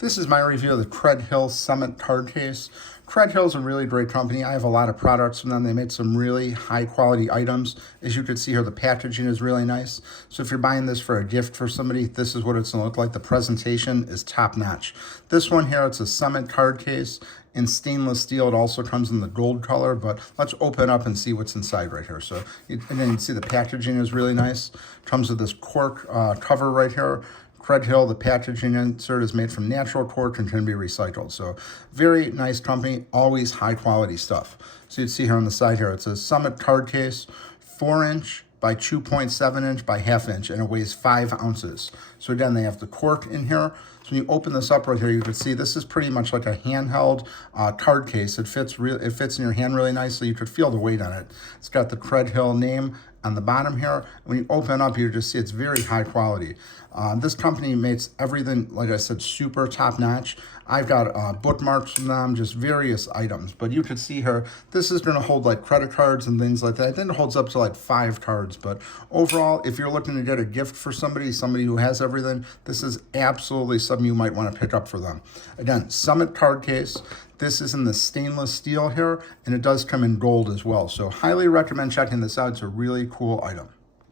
This is my review of the Craighill Summit card case. Craighill is a really great company. I have a lot of products from them. They made some really high quality items. As you can see here, the packaging is really nice. So if you're buying this for a gift for somebody, this is what it's gonna look like. The presentation is top notch. This one here, it's a Summit card case in stainless steel. It also comes in the gold color, but let's open up and see what's inside right here. So, and then you see the packaging is really nice. Comes with this cork cover right here. Craighill, the packaging insert is made from natural cork and can be recycled. So very nice company, always high quality stuff. So you'd see here on the side here, it's a Summit card case, 4-inch by 2.7-inch by 1/2 inch, and it weighs 5 ounces. So again, they have the cork in here. So when you open this up right here, you can see this is pretty much like a handheld card case. It fits in your hand really nicely. You could feel the weight on it. It's got the Craighill name on the bottom here. When you open up, you just see it's very high quality. This company makes everything, like I said, super top notch. I've got bookmarks from them, just various items. But you can see here, this is gonna hold like credit cards and things like that. I think it holds up to like 5 cards. But overall, if you're looking to get a gift for somebody who has everything, this is absolutely something you might wanna pick up for them. Again, Summit card case. This is in the stainless steel here, and it does come in gold as well. So highly recommend checking this out. It's a really cool item.